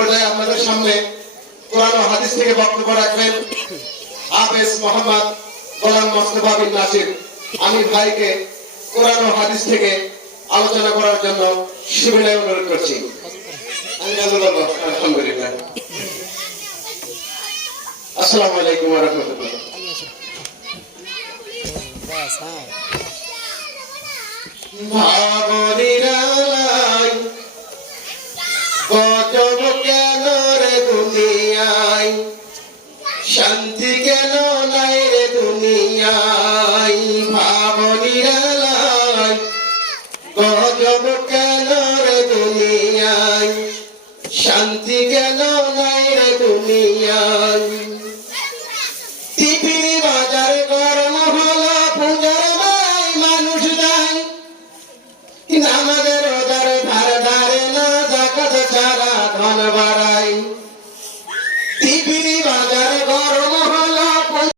পর্যায়ে আপনাদের সামনে কোরআন ও হাদিস থেকে বক্তব্য রাখবেন হাফেজ মোহাম্মদ গোলাম মোস্তফা বিন নাসির। আমি ভাইকে কোরআন ও হাদিস থেকে আলোচনা করার জন্য সুবিধায় অনুরোধ করছি। আলহামদুলিল্লাহ আসসালামু আলাইকুম ওয়া রাহমাতুল্লাহ। বাস হ্যাঁ গজব কেন রে দুনিয়ায়? শান্তি কেন নাই রে দুনিয়ায়? ভাবনিরালাই গজব কেন রে দুনিয়ায়? শান্তি কেন নাই রে দুনিয়ায়?